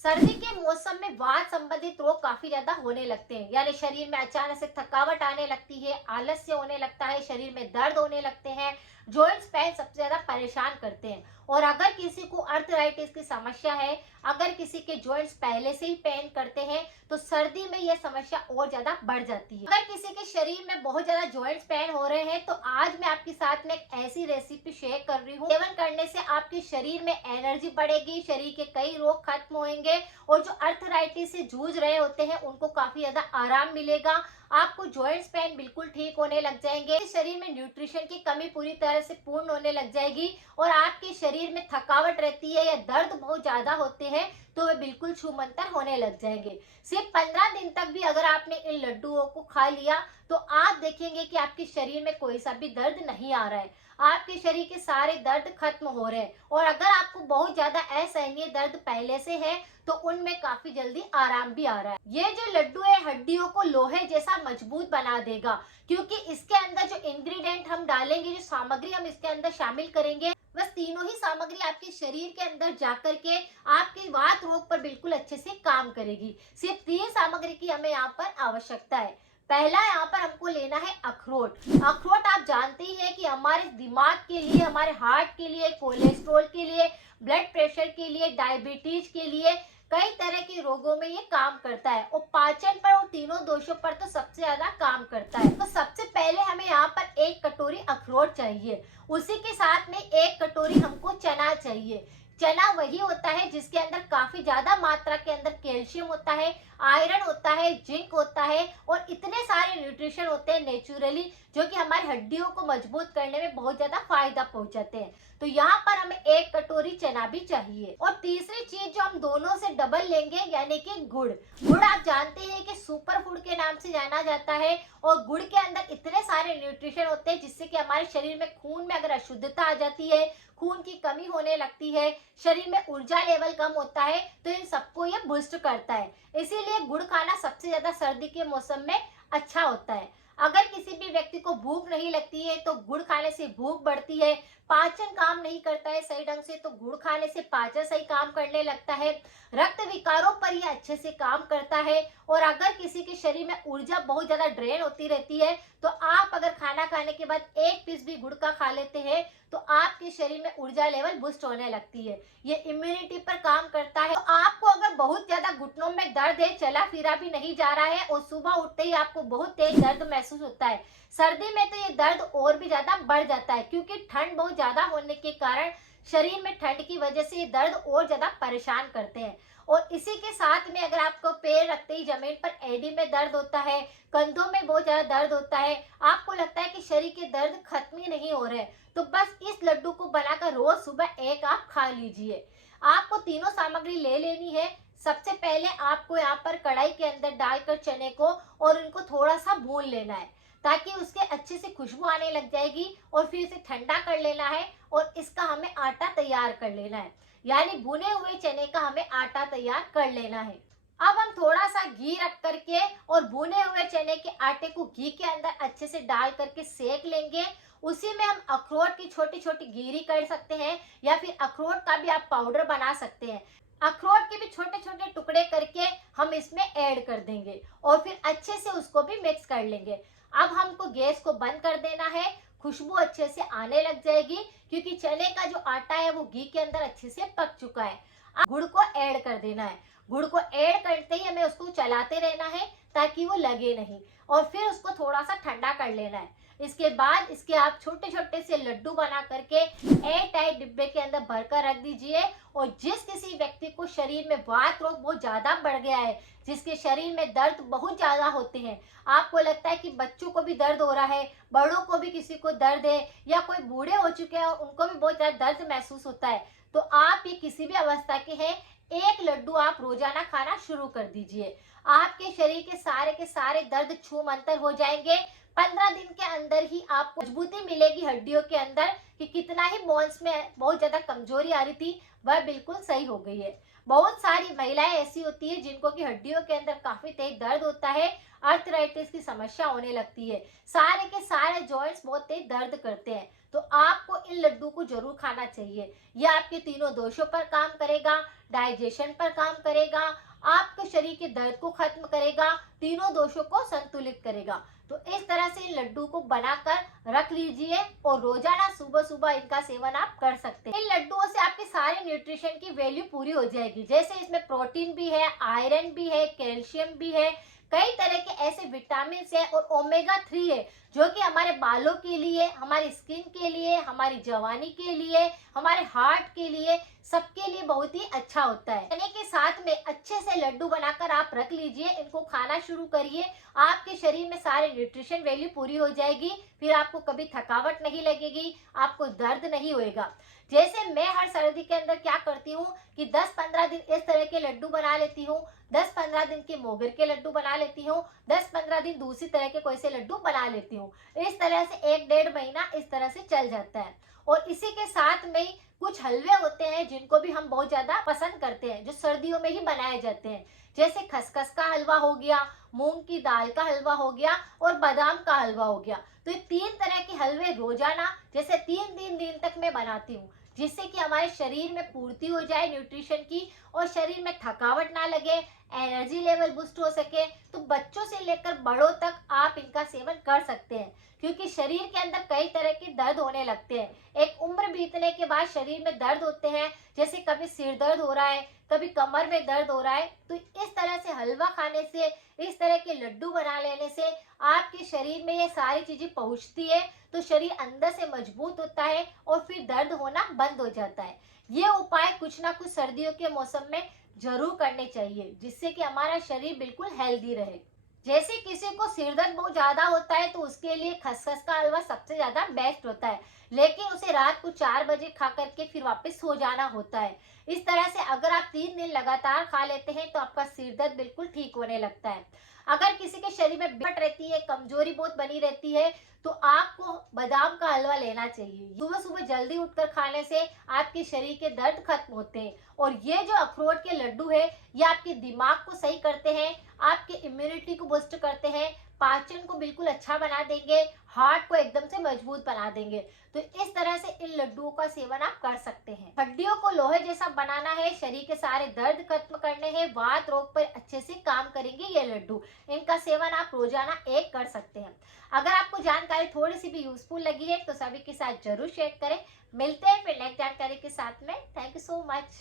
सर्दी के मौसम में वात संबंधित रोग काफी ज्यादा होने लगते हैं, यानी शरीर में अचानक से थकावट आने लगती है, आलस्य होने लगता है, शरीर में दर्द होने लगते हैं। जॉइंट्स पेन सबसे ज्यादा परेशान करते हैं। और अगर किसी को अर्थराइटिस की समस्या है, अगर किसी के जॉइंट्स पहले से ही पेन करते हैं, तो सर्दी में यह समस्या और ज्यादा बढ़ जाती है। अगर किसी के शरीर में बहुत ज्यादा जॉइंट्स पेन हो रहे हैं, तो आज मैं आपके साथ में एक ऐसी रेसिपी शेयर कर रही हूँ। सेवन करने से आपके शरीर में एनर्जी बढ़ेगी, शरीर के कई रोग खत्म होंगे और जो अर्थराइटिस से जूझ रहे होते हैं उनको काफी ज्यादा आराम मिलेगा। आपको जॉइंट्स पेन बिल्कुल ठीक होने लग जाएंगे, शरीर में न्यूट्रिशन की कमी पूरी तरह से पूर्ण होने लग जाएगी और आपके शरीर में थकावट रहती है या दर्द बहुत ज्यादा होते हैं तो वे बिल्कुल छूमंतर होने लग जाएंगे। सिर्फ 15 दिन तक भी अगर आपने इन लड्डुओं को खा लिया तो आप देखेंगे कि आपके शरीर में कोई सा भी दर्द नहीं आ रहा है, आपके शरीर के सारे दर्द खत्म हो रहे हैं। और अगर आपको बहुत ज्यादा असहनीय दर्द पहले से है तो उनमें काफी जल्दी आराम भी आ रहा है। ये जो लड्डू है हड्डियों को लोहे जैसा मजबूत बना देगा, क्योंकि इसके अंदर जो इंग्रेडिएंट हम डालेंगे, जो सामग्री हम इसके अंदर शामिल करेंगे, बस तीनों ही सामग्री आपके शरीर के अंदर जाकर के आपके वात रोग पर बिल्कुल अच्छे से काम करेगी। सिर्फ 3 सामग्री की हमें यहाँ पर आवश्यकता है। पहला यहाँ पर हमको लेना है अखरोट। अखरोट आप जानते ही हैं कि हमारे दिमाग के लिए, हमारे हार्ट के लिए, कोलेस्ट्रॉल के लिए, ब्लड प्रेशर के लिए, डायबिटीज के लिए, कई तरह के रोगों में ये काम करता है और पाचन पर और तीनों दोषों पर तो सबसे ज्यादा काम करता है। तो सबसे पहले हमें यहाँ पर 1 कटोरी अखरोट चाहिए, उसी के साथ में 1 कटोरी हमको चना चाहिए। चना वही होता है जिसके अंदर काफी ज्यादा मात्रा के अंदर कैल्शियम होता है, आयरन होता है, जिंक होता है और इतने सारे न्यूट्रिशन होते हैं नेचुरली, जो कि हमारी हड्डियों को मजबूत करने में बहुत ज्यादा फायदा पहुंचाते हैं। तो यहाँ पर हमें 1 कटोरी चना भी चाहिए। और तीसरी चीज जो हम दोनों से डबल लेंगे, यानी कि गुड़। गुड़ आप जानते हैं कि सुपर फूड के नाम से जाना जाता है और गुड़ के अंदर इतने सारे न्यूट्रिशन होते हैं जिससे कि हमारे शरीर में खून में अगर अशुद्धता आ जाती है, खून की कमी होने लगती है, शरीर में ऊर्जा लेवल कम होता है, तो इन सबको ये बूस्ट करता है। इसीलिए गुड़ खाना सबसे ज्यादा सर्दी के मौसम में अच्छा होता है। अगर किसी भी व्यक्ति को भूख नहीं लगती है तो गुड़ खाने से भूख बढ़ती है, पाचन काम नहीं करता है सही ढंग से तो गुड़ खाने से पाचन सही काम करने लगता है, रक्त विकारों पर यह अच्छे से काम करता है। और अगर किसी के शरीर में ऊर्जा बहुत ज्यादा ड्रेन होती रहती है, तो आप अगर खाना खाने के बाद 1 पीस भी गुड़ का खा लेते हैं तो आपके शरीर में ऊर्जा लेवल बूस्ट होने लगती है, ये इम्यूनिटी पर काम करता है। तो आपको अगर बहुत ज्यादा घुटनों में दर्द है, चला फिरा भी नहीं जा रहा है और सुबह उठते ही आपको बहुत तेज दर्द महसूस होता है, सर्दी में तो ये दर्द और भी ज्यादा बढ़ जाता है, क्योंकि ठंड बहुत ज्यादा होने के कारण शरीर में ठंड की वजह से ये दर्द और ज्यादा परेशान करते हैं। और इसी के साथ में अगर आपको पैर रखते ही जमीन पर एड़ी में दर्द होता है, कंधों में बहुत ज्यादा दर्द होता है, आपको लगता है कि शरीर के दर्द खत्म ही नहीं हो रहे, तो बस इस लड्डू को बनाकर रोज सुबह 1 आप खा लीजिए। आपको तीनों सामग्री ले लेनी है। सबसे पहले आपको यहाँ पर कढ़ाई के अंदर डालकर चने को और इनको थोड़ा सा भून लेना है, ताकि उसके अच्छे से खुशबू आने लग जाएगी। और फिर इसे ठंडा कर लेना है और इसका हमें आटा तैयार कर लेना है, यानी भुने हुए चने का हमें आटा तैयार कर लेना है। अब हम थोड़ा सा घी रख करके और भुने हुए चने के आटे को घी के अंदर अच्छे से डाल करके सेक लेंगे। उसी में हम अखरोट की छोटी छोटी गिरी कर सकते हैं या फिर अखरोट का भी आप पाउडर बना सकते हैं। अखरोट के भी छोटे छोटे टुकड़े करके हम इसमें ऐड कर देंगे और फिर अच्छे से उसको भी मिक्स कर लेंगे। अब हमको गैस को बंद कर देना है, खुशबू अच्छे से आने लग जाएगी, क्योंकि चने का जो आटा है वो घी के अंदर अच्छे से पक चुका है। अब गुड़ को ऐड कर देना है। गुड़ को ऐड करते ही हमें उसको चलाते रहना है ताकि वो लगे नहीं, और फिर उसको थोड़ा सा ठंडा कर लेना है। इसके बाद इसके आप छोटे छोटे से लड्डू बना करके एयर टाइट डिब्बे के अंदर भरकर रख दीजिए। और जिस किसी व्यक्ति को शरीर में वात रोग बहुत ज्यादा बढ़ गया है, जिसके शरीर में दर्द बहुत ज्यादा होते हैं, आपको लगता है कि बच्चों को भी दर्द हो रहा है, बड़ों को भी किसी को दर्द है, या कोई बूढ़े हो चुके हैं और उनको भी बहुत ज्यादा दर्द महसूस होता है, तो आप ये किसी भी अवस्था के हैं, 1 लड्डू आप रोजाना खाना शुरू कर दीजिए। आपके शरीर के सारे दर्द छू मंतर हो जाएंगे। 15 दिन के अंदर ही आपको मजबूती मिलेगी हड्डियों के अंदर, कि कितना ही बोन्स में बहुत ज्यादा कमजोरी आ रही थी वह बिल्कुल सही हो गई है। बहुत सारी महिलाएं ऐसी होती है जिनको की हड्डियों के अंदर काफी तेज दर्द होता है, अर्थराइटिस की समस्या होने लगती है, सारे के सारे जॉइंट्स बहुत तेज दर्द करते हैं, तो आपको इन लड्डू को जरूर खाना चाहिए। यह आपके तीनों दोषों पर काम करेगा, डाइजेशन पर काम करेगा, आपके शरीर के दर्द को खत्म करेगा, तीनों दोषों को संतुलित करेगा। तो इस तरह से इन लड्डू को बनाकर रख लीजिए और रोजाना सुबह सुबह इनका सेवन आप कर सकते हैं। इन लड्डुओं से आपके सारे न्यूट्रिशन की वैल्यू पूरी हो जाएगी, जैसे इसमें प्रोटीन भी है, आयरन भी है, कैल्शियम भी है, कई तरह के ऐसे विटामिन है और ओमेगा 3 है जो कि हमारे बालों के लिए, हमारी स्किन के लिए, हमारी जवानी के लिए, हमारे हार्ट के लिए, सबके लिए बहुत ही अच्छा होता है। चने के साथ में अच्छे से लड्डू बनाकर आप रख लीजिए, इनको खाना शुरू करिए, आपके शरीर में सारे न्यूट्रिशन वैल्यू पूरी हो जाएगी, फिर आपको कभी थकावट नहीं लगेगी, आपको दर्द नहीं होएगा। जैसे मैं हर सर्दी के अंदर क्या करती हूँ कि 10-15 दिन इस तरह के लड्डू बना लेती हूँ, 10-15 दिन के मोगर के लड्डू बना लेती हूँ, 10-15 दिन दूसरी तरह के कोई से लड्डू बना लेती हूँ। इस तरह से 1-1.5 महीना इस तरह से चल जाता है। और इसी के साथ में ही कुछ हलवे होते हैं जिनको भी हम बहुत ज्यादा पसंद करते हैं, जो सर्दियों में ही बनाए जाते हैं, जैसे खसखस का हलवा हो गया, मूंग की दाल का हलवा हो गया और बादाम का हलवा हो गया। तो ये 3 तरह के हलवे रोजाना जैसे 3 दिन तक मैं बनाती हूँ, जिससे कि हमारे शरीर में पूर्ति हो जाए न्यूट्रिशन की और शरीर में थकावट ना लगे, एनर्जी लेवल बूस्ट हो सके। तो बच्चों से लेकर बड़ों तक आप इनका सेवन कर सकते हैं, क्योंकि शरीर के अंदर कई तरह के दर्द होने लगते हैं। एक उम्र बीतने के बाद शरीर में दर्द होते हैं, जैसे कभी सिर दर्द हो रहा है, कभी कमर में दर्द हो रहा है। तो इस तरह से हलवा खाने से, इस तरह के लड्डू बना लेने से आपके शरीर में ये सारी चीजें पहुंचती है, तो शरीर अंदर से मजबूत होता है और फिर दर्द होना बंद हो जाता है। ये उपाय कुछ ना कुछ सर्दियों के मौसम में जरूर करने चाहिए, जिससे कि हमारा शरीर बिल्कुल हेल्दी रहे। जैसे किसी को सिर दर्द बहुत ज्यादा होता है तो उसके लिए खसखस का हलवा सबसे ज्यादा बेस्ट होता है, लेकिन उसे रात को 4 बजे खा करके फिर वापस सो जाना होता है। इस तरह से अगर आप 3 दिन लगातार खा लेते हैं तो आपका सिर दर्द बिल्कुल ठीक होने लगता है। अगर किसी के शरीर में बट रहती है, कमजोरी बहुत बनी रहती है, तो आपको बादाम का हलवा लेना चाहिए। सुबह सुबह जल्दी उठकर खाने से आपके शरीर के दर्द खत्म होते हैं। और ये जो अखरोट के लड्डू है, ये आपके दिमाग को सही करते हैं, आपके इम्यूनिटी को बूस्ट करते हैं, पाचन को बिल्कुल अच्छा बना देंगे, हार्ट को एकदम से मजबूत बना देंगे। तो इस तरह से इन लड्डुओं का सेवन आप कर सकते हैं। हड्डियों को लोहे जैसा बनाना है, शरीर के सारे दर्द खत्म करने हैं, वात रोग पर अच्छे से काम करेंगे ये लड्डू। इनका सेवन आप रोजाना 1 कर सकते हैं। अगर आपको जानकारी थोड़ी सी भी यूजफुल लगी है तो सभी के साथ जरूर शेयर करें। मिलते हैं फिर नेक्स्ट जानकारी के साथ में। Thank you so much.